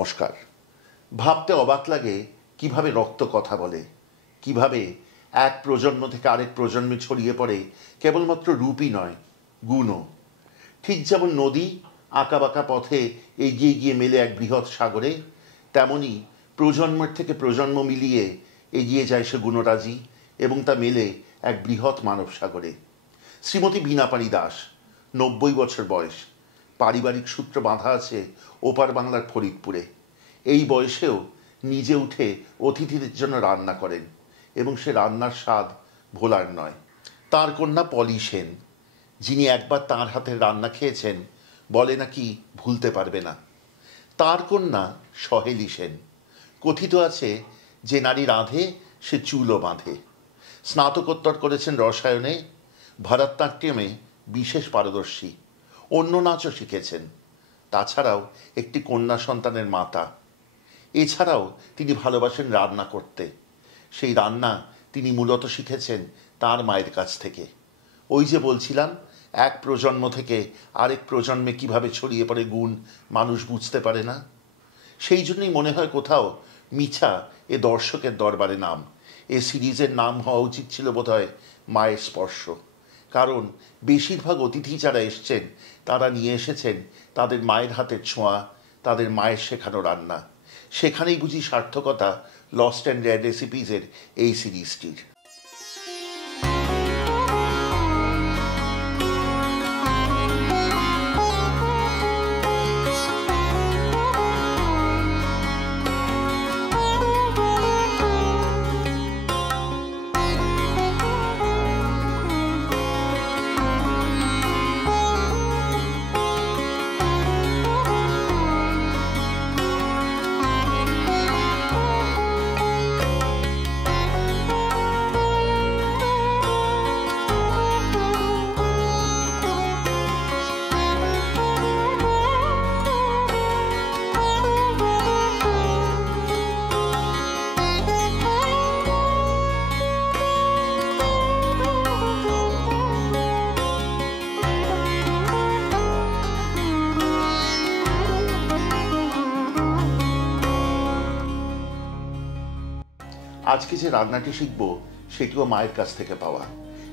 নমস্কার। ভাবতে অবাক লাগে কিভাবে রক্ত কথা বলে, কিভাবে এক প্রজন্ম থেকে আরেক প্রজন্মে ছড়িয়ে পড়ে কেবলমাত্র রূপই নয়, গুণও। ঠিক যেমন নদী আঁকাবাঁকা পথে এগিয়ে গিয়ে মেলে এক বৃহৎ সাগরে, তেমনি প্রজন্মের থেকে প্রজন্ম মিলিয়ে এগিয়ে যায় সে গুণরাজি এবং তা মেলে এক বৃহৎ মানব সাগরে। শ্রীমতী বীণাপাণি দাস, 90 বছর বয়স, পারিবারিক সূত্র বাঁধা আছে ওপার বাংলার ফরিদপুরে। এই বয়সেও নিজে উঠে অতিথিদের জন্য রান্না করেন এবং সে রান্নার স্বাদ ভোলার নয়। তার কন্যা পলি সেন, যিনি একবার তাঁর হাতের রান্না খেয়েছেন, বলে নাকি ভুলতে পারবে না। তার কন্যা সহেলি সেন, কথিত আছে যে নারী রাঁধে সে চুলও বাঁধে। স্নাতকোত্তর করেছেন রসায়নে, ভরতনাট্যমে বিশেষ পারদর্শী, অন্য নাচও শিখেছেন। তাছাড়াও একটি কন্যা সন্তানের মাতা। এছাড়াও তিনি ভালোবাসেন রান্না করতে। সেই রান্না তিনি মূলত শিখেছেন তার মায়ের কাছ থেকে। ওই যে বলছিলাম, এক প্রজন্ম থেকে আরেক প্রজন্মে কিভাবে ছড়িয়ে পড়ে গুণ মানুষ বুঝতে পারে না। সেই জন্যই মনে হয় কোথাও মিছা এ দর্শকের দরবারে নাম। এ সিরিজের নাম হওয়া উচিত ছিল বোধহয় মায়ের স্পর্শ। কারণ বেশিরভাগ অতিথি যারা এসছেন তারা নিয়ে এসেছেন তাদের মায়ের হাতের ছোঁয়া, তাদের মায়ের শেখানো রান্না। সেখানেই বুঝি সার্থকতা লস্ট অ্যান্ড রেয়ার রেসিপিজের এই সিরিজটির। আজকে যে রান্নাটি শিখব সেটিও মায়ের কাছ থেকে পাওয়া।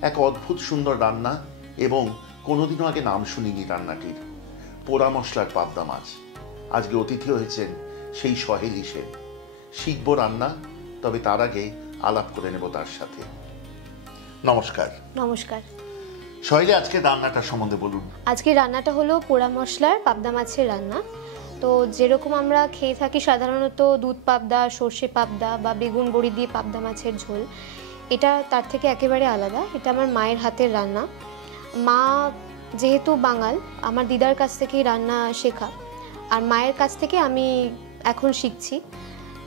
এক অদ্ভুত সুন্দর রান্না, এবং কোনোদিনও আগে নাম শুনিনি রান্নাটির। পোড়া মশলার পাবদা মাছ। আজকে অতিথি হয়েছেন সেই সহেলি সেন। শিখব রান্না, তবে তার আগে আলাপ করে নেব তার সাথে। নমস্কার। নমস্কার সহেলি, আজকে রান্নাটা সম্বন্ধে বলুন। আজকে রান্নাটা হলো পোড়া মশলার পাবদা মাছের রান্না। তো যেরকম আমরা খেয়ে থাকি সাধারণত দুধ পাবদা, সর্ষে পাবদা বা বেগুন বড়ি দিয়ে পাবদা মাছের ঝোল, এটা তার থেকে একেবারে আলাদা। এটা আমার মায়ের হাতের রান্না। মা যেহেতু বাঙাল, আমার দিদার কাছ থেকেই রান্না শেখা, আর মায়ের কাছ থেকে আমি এখন শিখছি।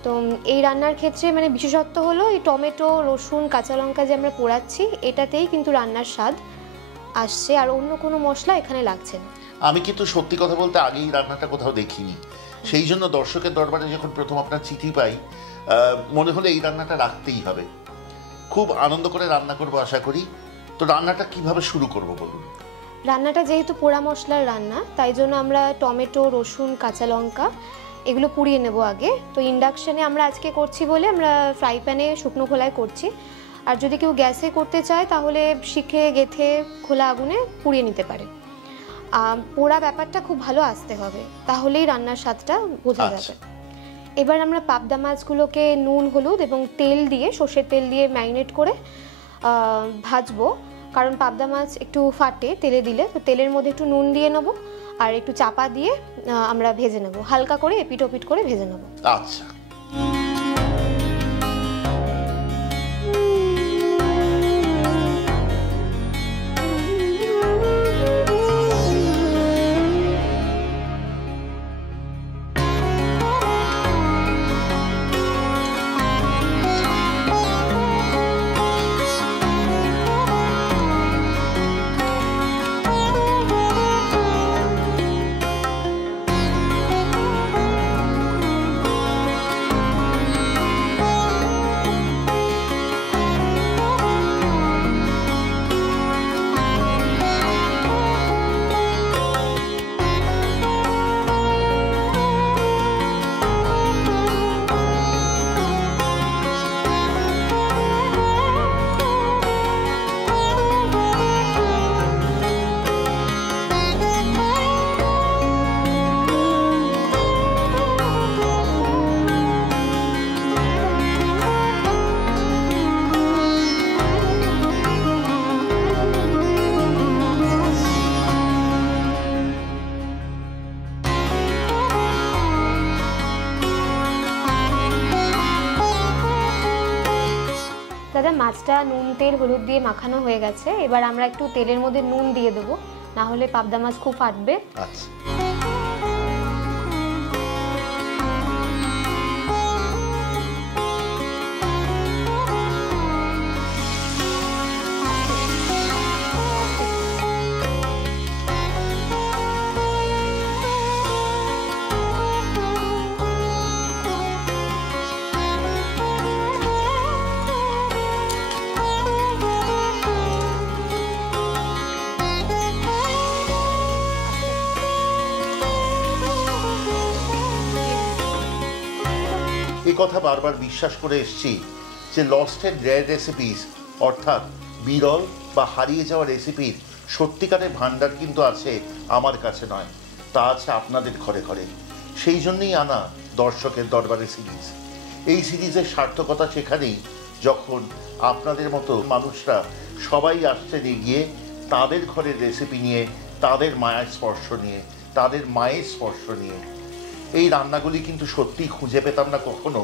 তো এই রান্নার ক্ষেত্রে মানে বিশেষত্ব হলো এই টমেটো, রসুন, কাঁচা লঙ্কা যে আমরা পোড়াচ্ছি, এটাতেই কিন্তু রান্নার স্বাদ আসছে, আর অন্য কোনো মশলা এখানে লাগছে না। আমি কিন্তু সত্যি কথা বলতে আগেই রান্নাটা কোথাও দেখিনি। সেই জন্য দর্শকের দরবারে যখন প্রথম আপনার চিঠি পাই, মনে হলো এই রান্নাটা রাখতেই হবে। খুব আনন্দ করে রান্না করবো আশা করি। তো রান্নাটা কিভাবে শুরু করব বলুন। রান্নাটা যেহেতু পোড়া মশলার রান্না, তাই জন্য আমরা টমেটো, রসুন, কাঁচা লঙ্কা এগুলো পুড়িয়ে নেব আগে। তো ইন্ডাকশানে আমরা আজকে করছি বলে আমরা ফ্রাই প্যানে শুকনো খোলায় করছি। আর যদি কেউ গ্যাসে করতে চায় তাহলে শিখে গেথে খোলা আগুনে পুড়িয়ে নিতে পারে। পোড়া ব্যাপারটা খুব ভালো আসতে হবে, তাহলেই রান্নার স্বাদটা বোঝা যাবে। এবার আমরা পাবদা মাছগুলোকে নুন, হলুদ এবং তেল দিয়ে, সর্ষের তেল দিয়ে ম্যারিনেট করে ভাজবো। কারণ পাবদা মাছ একটু ফাটে তেলে দিলে, তো তেলের মধ্যে একটু নুন দিয়ে নেবো আর একটু চাপা দিয়ে আমরা ভেজে নেবো, হালকা করে এপিট ওপিট করে ভেজে নেবো। আচ্ছা। দাদা মাছটা নুন তেল হলুদ দিয়ে মাখানো হয়ে গেছে, এবার আমরা একটু তেলের মধ্যে নুন দিয়ে দেবো, না হলে পাবদা মাছ খুব ফাটবে। আচ্ছা, এই কথা বারবার বিশ্বাস করে এসেছি যে লস্ট এন্ড রেয়ার রেসিপিস অর্থাৎ বিরল বা হারিয়ে যাওয়া রেসিপির সত্যিকারের ভাণ্ডার কিন্তু আছে আমার কাছে নয়, তা আছে আপনাদের ঘরে ঘরে। সেই জন্যই আনা দর্শকের দরবারে সিরিজ। এই সিরিজের সার্থকতা সেখানেই যখন আপনাদের মতো মানুষরা সবাই আসছেন এগিয়ে তাদের ঘরের রেসিপি নিয়ে, তাদের মায়ের স্পর্শ নিয়ে, তাদের মায়ের স্পর্শ নিয়ে। এই রান্নাগুলি কিন্তু সত্যিই খুঁজে পেতাম না কখনো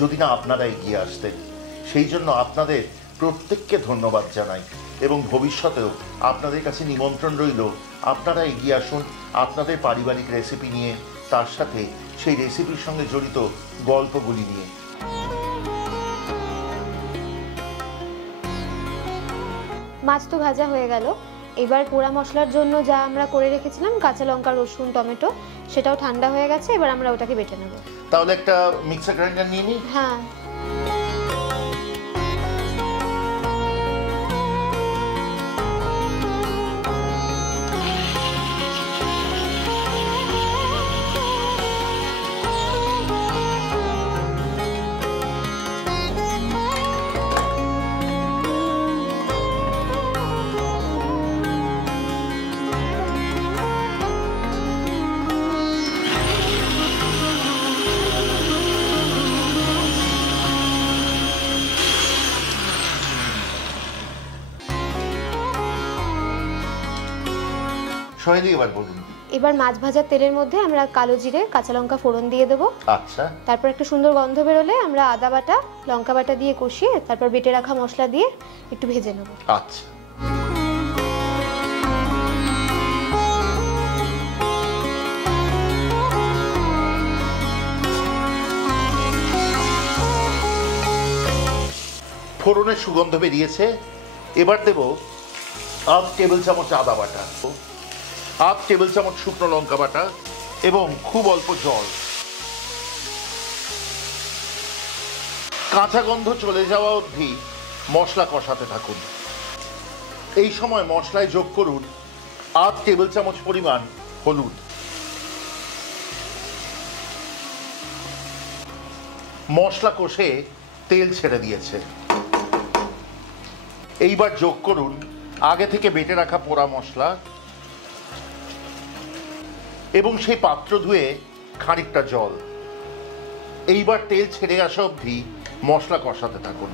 যদি না আপনারা এগিয়ে আসতেন। সেই জন্য আপনাদের প্রত্যেককে ধন্যবাদ জানাই এবং ভবিষ্যতেও আপনাদের কাছে নিমন্ত্রণ রইল, আপনারা এগিয়ে আসুন আপনাদের পারিবারিক রেসিপি নিয়ে, তার সাথে সেই রেসিপির সঙ্গে জড়িত গল্পগুলি নিয়ে। মাছ তো ভাজা হয়ে গেল, এবার পোড়া মশলার জন্য যা আমরা করে রেখেছিলাম কাঁচা লঙ্কা রসুন টমেটো সেটাও ঠান্ডা হয়ে গেছে, এবার আমরা ওটাকে বেটে নেব। তাহলে একটা মিক্সার গ্রাইন্ডার নিয়ে নিই। হ্যাঁ, সহেলি এবার বলুন। এবার মাছ ভাজার তেলের মধ্যে আমরা কালো জিরে কাঁচা লঙ্কা ফোড়ন দিয়ে দেবো। আচ্ছা, তারপর একটা সুন্দর গন্ধ বেরোলে আমরা আদা বাটা লঙ্কা বাটা দিয়ে কষিয়ে তারপর বেটে রাখা মশলা দিয়ে একটু ভেজে নেব। আচ্ছা, ফোড়নের সুগন্ধ বেরিয়েছে। এবার দেব 1 টেবিল চামচ আদা বাটা, 1 টেবিল চামচ শুকনো লঙ্কা বাটা এবং খুব অল্প জল। কাঁচা গন্ধ চলে যাওয়া অবধি মশলা কষাতে থাকুন। এই সময় মশলায় যোগ করুন 1 টেবিল চামচ পরিমাণ হলুদ, মশলা কষে তেল ছেড়ে দিয়েছে। এইবার যোগ করুন আগে থেকে বেটে রাখা পোড়া মশলা এবং সেই পাত্র ধুয়ে খানিকটা জল। এইবার তেল ছেড়ে আসা অবধি মশলা কষাতে থাকুন।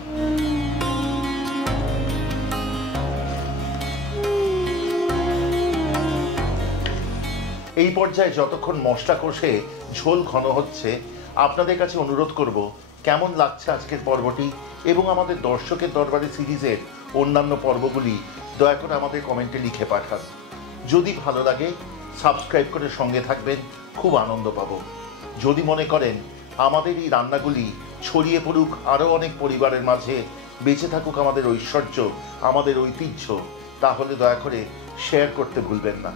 এই পর্যায়ে যতক্ষণ মশলা কষে ঝোল ঘন হচ্ছে আপনাদের কাছে অনুরোধ করব, কেমন লাগছে আজকের পর্বটি এবং আমাদের দর্শকের দরবারে সিরিজের অন্যান্য পর্বগুলি দয়া করে আমাদের কমেন্টে লিখে পাঠান। যদি ভালো লাগে সাবস্ক্রাইব করে সঙ্গে থাকবেন, খুব আনন্দ পাব। যদি মনে করেন আমাদের এই রান্নাগুলি ছড়িয়ে পড়ুক আরও অনেক পরিবারের মাঝে, বেঁচে থাকুক আমাদের ঐশ্বর্য, আমাদের ঐতিহ্য, তাহলে দয়া করে শেয়ার করতে ভুলবেন না।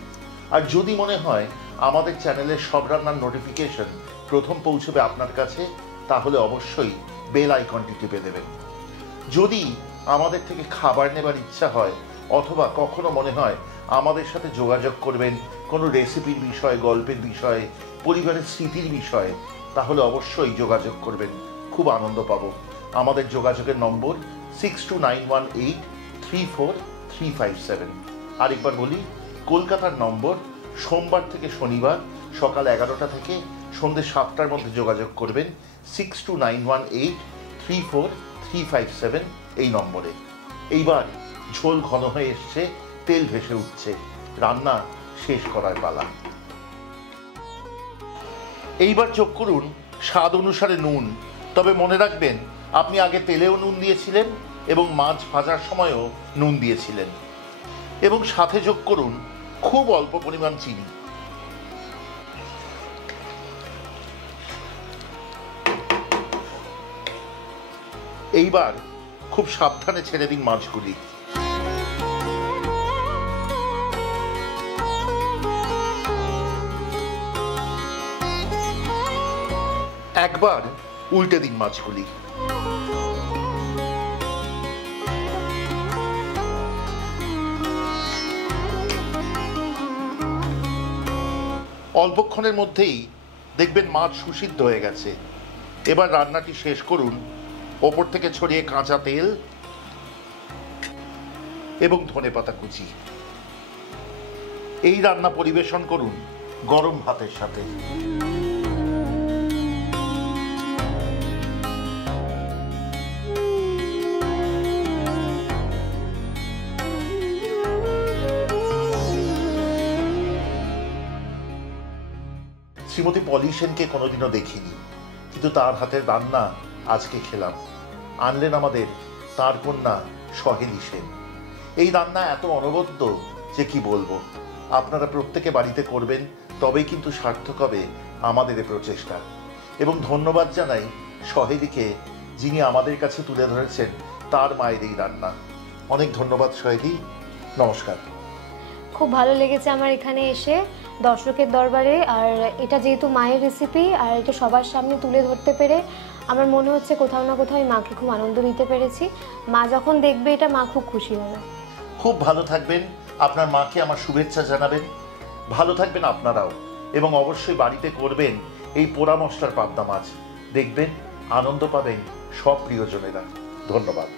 আর যদি মনে হয় আমাদের চ্যানেলের সব রান্নার নোটিফিকেশন প্রথম পৌঁছবে আপনার কাছে, তাহলে অবশ্যই বেল আইকনটি টিপে দেবেন। যদি আমাদের থেকে খাবার নেবার ইচ্ছা হয় অথবা কখনো মনে হয় আমাদের সাথে যোগাযোগ করবেন কোনো রেসিপির বিষয়ে, গল্পের বিষয়ে, পরিবারের স্মৃতির বিষয়ে, তাহলে অবশ্যই যোগাযোগ করবেন, খুব আনন্দ পাব। আমাদের যোগাযোগের নম্বর 6291834357। আরেকবার বলি, কলকাতার নম্বর, সোমবার থেকে শনিবার সকাল 11টা থেকে সন্ধ্যে 7টার মধ্যে যোগাযোগ করবেন 6291834357 এই নম্বরে। এইবার ঝোল ঘন হয়ে এসছে, তেল ভেসে উঠছে, রান্না শেষ করার পালা। এইবার যোগ করুন স্বাদ অনুসারে নুন। তবে মনে রাখবেন আপনি আগে তেলেও নুন দিয়েছিলেন এবং মাছ ভাজার সময়ও নুন দিয়েছিলেন। এবং সাথে যোগ করুন খুব অল্প পরিমাণ চিনি। এইবার খুব সাবধানে ছেড়ে দিন মাছগুলি। একবার উল্টে দিন মাছগুলি। অল্পক্ষণের মধ্যেই দেখবেন মাছ সুসিদ্ধ হয়ে গেছে। এবার রান্নাটি শেষ করুন ওপর থেকে ছড়িয়ে কাঁচা তেল এবং ধনেপাতা কুচি। এই রান্না পরিবেশন করুন গরম ভাতের সাথে। শ্রীমতী পলি সেনকে কোনোদিনও দেখিনি, কিন্তু তার হাতের রান্না আজকে খেলাম। আনলেন আমাদের তার কন্যা সহেলি সেন। এই রান্না এত অনবদ্য যে কি বলবো। আপনারা প্রত্যেকে বাড়িতে করবেন, তবেই কিন্তু সার্থক হবে আমাদের এই প্রচেষ্টা। এবং ধন্যবাদ জানাই সহেলিকে, যিনি আমাদের কাছে তুলে ধরেছেন তার মায়ের এই রান্না। অনেক ধন্যবাদ সহেলি, নমস্কার। খুব ভালো লেগেছে আমার এখানে এসে দর্শকের দরবারে। আর এটা যেহেতু মায়ের রেসিপি, আর এটা সবার সামনে তুলে ধরতে পেরে আমার মনে হচ্ছে কোথাও না কোথাও মাকে খুব আনন্দ দিতে পেরেছি। মা যখন দেখবে এটা, মা খুব খুশি হবে। খুব ভালো থাকবেন, আপনার মাকে আমার শুভেচ্ছা জানাবেন। ভালো থাকবেন আপনারাও, এবং অবশ্যই বাড়িতে করবেন এই পোড়া মশলার পাবদা মাছ। দেখবেন আনন্দ পাবেন সব প্রিয়জনেরা। ধন্যবাদ।